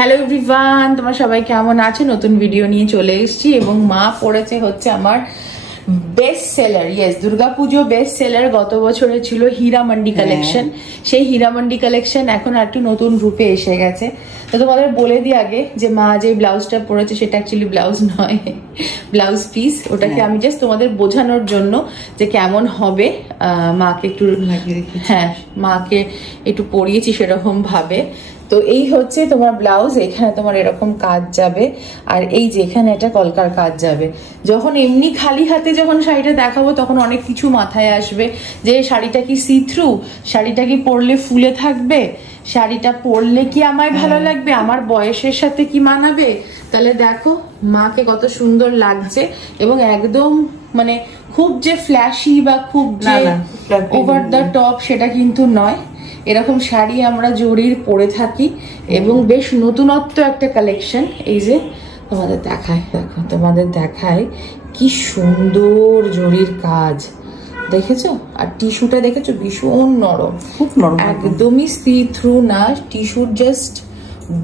Hello everyone, তোমরা সবাই কেমন আছো? নতুন ভিডিও নিয়ে চলে এসেছি এবং মা পড়েছে হচ্ছে আমার best seller, yes Durga Puja best seller গত বছরে ছিল হীরামান্ডি কালেকশন। সেই হীরামান্ডি কালেকশন এখন আর একটু নতুন রূপে এসে গেছে। তো তোমাদের বলে দিই আগে যে মা যে ব্লাউজটা পরেছে সেটা অ্যাকচুয়ালি ব্লাউজ নয়, ব্লাউজ পিস। ওটাকে আমি জাস্ট তোমাদের বোঝানোর জন্য যে কেমন হবে মাকে একটু, হ্যাঁ মাকে একটু পরিয়েছি সেরকম ভাবে। তো এই হচ্ছে তোমার ব্লাউজ, এখানে তোমার এরকম কাজ যাবে আর এই যে এখানে এটা কলকার কাজ যাবে। যখন এমনি খালি হাতে যখন শাড়িটা দেখাবো তখন অনেক কিছু মাথায় আসবে যে শাড়িটা কি সি থ্রু, শাড়িটা কি পরলে ফুলে থাকবে, শাড়িটা পরলে কি আমায় ভালো লাগবে, আমার বয়সের সাথে কি মানাবে। তাহলে দেখো মাকে কত সুন্দর লাগছে এবং একদম মানে খুব যে ফ্ল্যাশি বা খুব যে ওভার দ্য টপ সেটা কিন্তু নয়। এরকম শাড়ি আমরা জরির পরে থাকি এবং বেশ নতুনত্ব একটা কালেকশন। এই যে তোমাদের দেখায়, দেখো তোমাদের দেখায় কি সুন্দর জরির কাজ, দেখেছো? আর টিস্যুটা দেখেছো ভীষণ নরম, খুব নরম, একদমই সি থ্রু না। টিস্যুর জাস্ট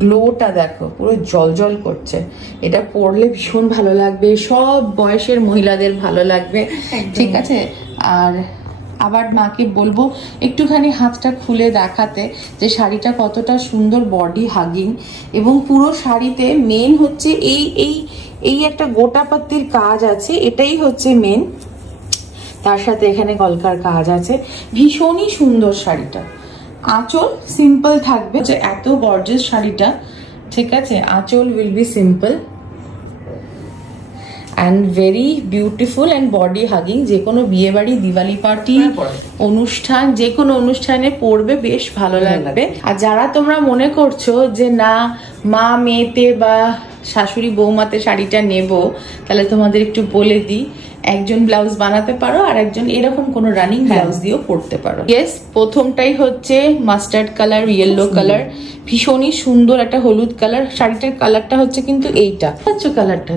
গ্লোটা দেখো, পুরো জল জল করছে। এটা পরলে ভীষণ ভালো লাগবে, সব বয়সের মহিলাদের ভালো লাগবে, ঠিক আছে? আর আবার মাকে বলবো একটুখানি হাতটা খুলে দেখাতে যে শাড়িটা কতটা সুন্দর বডি হাগিং এবং পুরো শাড়িতে মেন হচ্ছে এই এই এই একটা গোটা পাত্তির কাজ আছে, এটাই হচ্ছে মেন। তার সাথে এখানে কলকার কাজ আছে, ভীষণই সুন্দর শাড়িটা। আঁচল সিম্পল থাকবে, যে এত গর্জিয়াস শাড়িটা, ঠিক আছে? আঁচল will be simple and very beautiful and body hugging। যে কোনো বিয়ে বাড়ি, দিওয়ালি পার্টি অনুষ্ঠান, যে কোনো অনুষ্ঠানে পরবে, বেশ ভালো লাগবে। আর যারা তোমরা মনে করছো যে না মা মেয়েতে বা শাশুড়ি বৌমাতে শাড়িটা নেব, তাহলে তোমাদের একটু বলে দিই, একজন ব্লাউজ বানাতে পারো আর একজন এরকম কোনো রানিং ব্লাউজ দিয়েও পরতে পারো। ইয়েস, প্রথমটাই হচ্ছে মাস্টার্ড কালার, ইয়েলো কালার, ভীষণই সুন্দর একটা হলুদ কালার। শাড়িটার কালারটা হচ্ছে কিন্তু এইটা, হচ্ছে কালারটা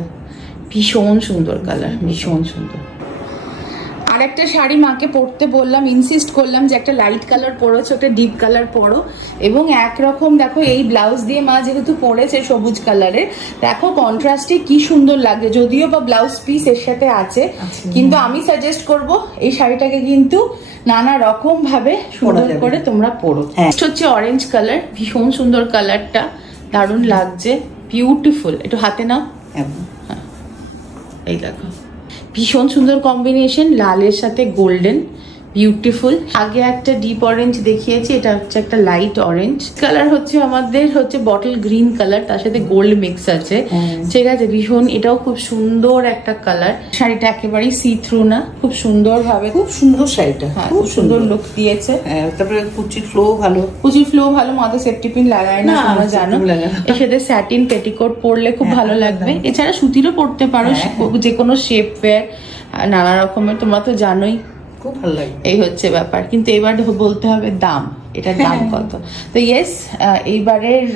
ভীষণ সুন্দর কালার, ভীষণ সুন্দর। আর একটা শাড়ি মাকে পরতে বললাম, ইনসিস্ট করলাম যে একটা লাইট কালার পরোছো, একটা ডিপ কালার পরো এবং একরকম দেখো এই ব্লাউজ দিয়ে মা যেহেতু পরেছে সবুজ কালারের, দেখো কন্ট্রাস্টে কি সুন্দর লাগে। যদিও বা ব্লাউজ পিস এর সাথে আছে, কিন্তু আমি সাজেস্ট করব এই শাড়িটাকে কিন্তু নানা রকম ভাবে সুন্দর করে তোমরা পরো। হচ্ছে অরেঞ্জ কালার, ভীষণ সুন্দর কালারটা, দারুণ লাগছে, বিউটিফুল। একটু হাতে নাও, এই দেখো ভীষণ সুন্দর কম্বিনেশন, লালের সাথে গোল্ডেন, বিউটিফুল। আগে একটা ডিপ অরেঞ্জ দেখিয়েছি, এটা হচ্ছে একটা লাইট অরেঞ্জ কালার, হচ্ছে আমাদের হচ্ছে বটল গ্রিন কালার, তার সাথে গোল্ড মিক্স আছে, ঠিক আছে? ভীষণ, এটাও খুব সুন্দর একটা কালার। শাড়িটা একেবারেই সি থ্রু না, খুব সুন্দর ভাবে, খুব সুন্দর শাড়িটা, হ্যাঁ খুব সুন্দর লুক দিয়েছে। তারপরে কুচির ফ্লো ভালো, কুচির ফ্লো ভালো, মাথা সেফটি পিন লাগায় না তোমরা জানো। এর সাথে স্যাটিন পেটিকোট পরলে খুব ভালো লাগবে। এছাড়া সুতিরও পরতে পারো, যে কোনো শেপ ওয়্যার, নানা রকমের, তোমরা তো জানোই, খুব ভালো লাগে। এই হচ্ছে ব্যাপার। কিন্তু এবার বলতে হবে দাম, এটার দাম কত। তো ইয়েস, এইবারের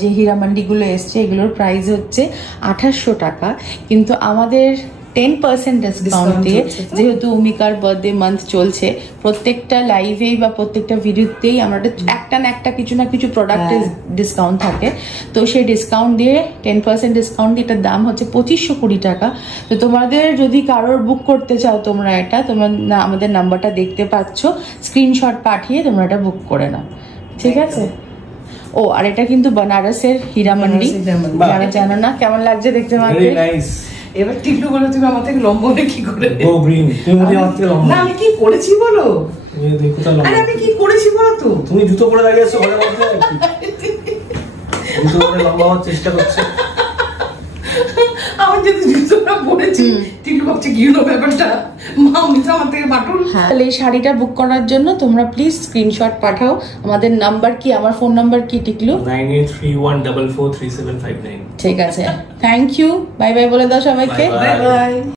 যে হীরামান্ডি গুলো এসছে এগুলোর প্রাইস হচ্ছে 2800 টাকা, কিন্তু আমাদের 10% ডিসকাউন্ট দিয়ে, যেহেতু উমিকার বার্থডে মান্থ চলছে, প্রত্যেকটা লাইভেই বা প্রত্যেকটা ভিডিওতেই আমরা একটা না একটা কিছু না কিছু প্রোডাক্টের ডিসকাউন্ট থাকে। তো সেই ডিসকাউন্ট দিয়ে 10% ডিসকাউন্ট দিয়ে এটার দাম হচ্ছে 2520 টাকা। তো তোমাদের যদি কারোর বুক করতে চাও তোমরা এটা, তোমরা আমাদের নাম্বারটা দেখতে পাচ্ছ, স্ক্রিনশট পাঠিয়ে তোমরা এটা বুক করে নাও, ঠিক আছে? ও আর এটা কিন্তু বেনারসের হীরামান্ডি, যারা জানো না। কেমন লাগছে দেখতে মাকে? এবার টিকলু বলো, তুমি আমার থেকে লম্বা হলে কি করে? ও গ্রিন, তুমি বলি আমার থেকে লম্বা। না আমি কি করেছি বলো? তুমি দেখো তো লম্বা। আরে আমি কি করেছি বলো তো? তুমি জুতো পরে দাঁড়িয়ে আছো ঘরের মধ্যে, জুতো পরে লম্বা হওয়ার চেষ্টা করছো। আমি যদি জুতোটা পরেছি, টিকলু ভাবছে কি হলো ব্যাপারটা, মা আমি তো আমার থেকে বাটুল। তাহলে এই শাড়িটা বুক করার জন্য তোমরা প্লিজ স্ক্রিনশট পাঠাও। আমাদের নাম্বার কি, আমার ফোন নাম্বার কি টিকলু? 9831443759। ঠিক আছে, থ্যাংক ইউ, বাই বাই বলে দাও সবাইকে। Bye bye.